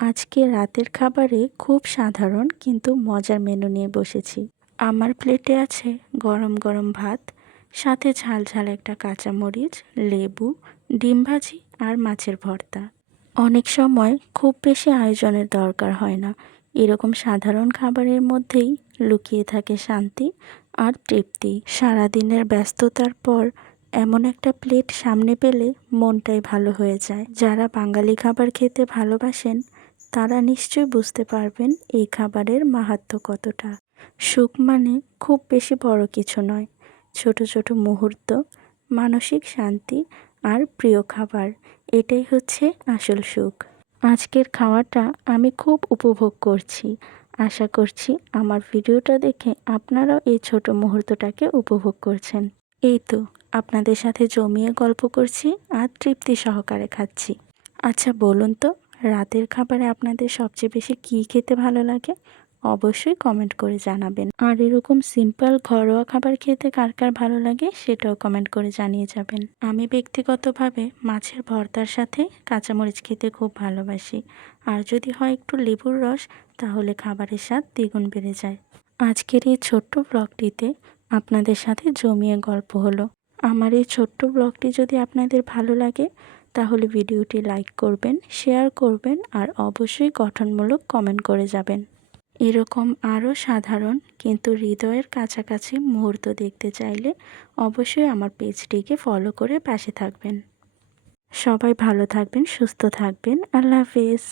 আজকে রাতের খাবারে খুব সাধারণ কিন্তু মজার মেনু নিয়ে বসেছি। আমার প্লেটে আছে গরম গরম ভাত, সাথে ঝাল ঝাল একটা কাঁচামরিচ, লেবু, ডিম ভাজি আর মাছের ভর্তা। অনেক সময় খুব বেশি আয়োজনের দরকার হয় না, এরকম সাধারণ খাবারের মধ্যেই লুকিয়ে থাকে শান্তি আর তৃপ্তি। সারাদিনের ব্যস্ততার পর এমন একটা প্লেট সামনে পেলে মনটাই ভালো হয়ে যায়। যারা বাঙালি খাবার খেতে ভালোবাসেন তারা নিশ্চয়ই বুঝতে পারবেন এই খাবারের মাহাত্ম্য কতটা। সুখ মানে খুব বেশি বড় কিছু নয়, ছোট ছোট মুহূর্ত, মানসিক শান্তি আর প্রিয় খাবার, এটাই হচ্ছে আসল সুখ। আজকের খাওয়াটা আমি খুব উপভোগ করছি। আশা করছি আমার ভিডিওটা দেখে আপনারাও এই ছোট মুহূর্তটাকে উপভোগ করছেন। এই তো আপনাদের সাথে জমিয়ে গল্প করছি আর তৃপ্তি সহকারে খাচ্ছি। আচ্ছা বলুন তো, রাতের খাবারে আপনাদের সবচেয়ে বেশি কী খেতে ভালো লাগে? অবশ্যই কমেন্ট করে জানাবেন। আর এরকম সিম্পল ঘরোয়া খাবার খেতে কার কার ভালো লাগে সেটাও কমেন্ট করে জানিয়ে যাবেন। আমি ব্যক্তিগতভাবে মাছের ভর্তার সাথে কাঁচামরিচ খেতে খুব ভালোবাসি। আর যদি হয় একটু লেবুর রস, তাহলে খাবারের স্বাদ দ্বিগুণ বেড়ে যায়। আজকের এই ছোট্ট ব্লগটিতে আপনাদের সাথে জমিয়ে গল্প হলো। আমার এই ছোট্ট ব্লগটি যদি আপনাদের ভালো লাগে তাহলে ভিডিওটি লাইক করবেন, শেয়ার করবেন আর অবশ্যই গঠনমূলক কমেন্ট করে যাবেন। এরকম আরও সাধারণ কিন্তু হৃদয়ের কাছাকাছি মুহূর্ত দেখতে চাইলে অবশ্যই আমার পেজটিকে ফলো করে পাশে থাকবেন। সবাই ভালো থাকবেন, সুস্থ থাকবেন। আল্লাহ হাফেজ।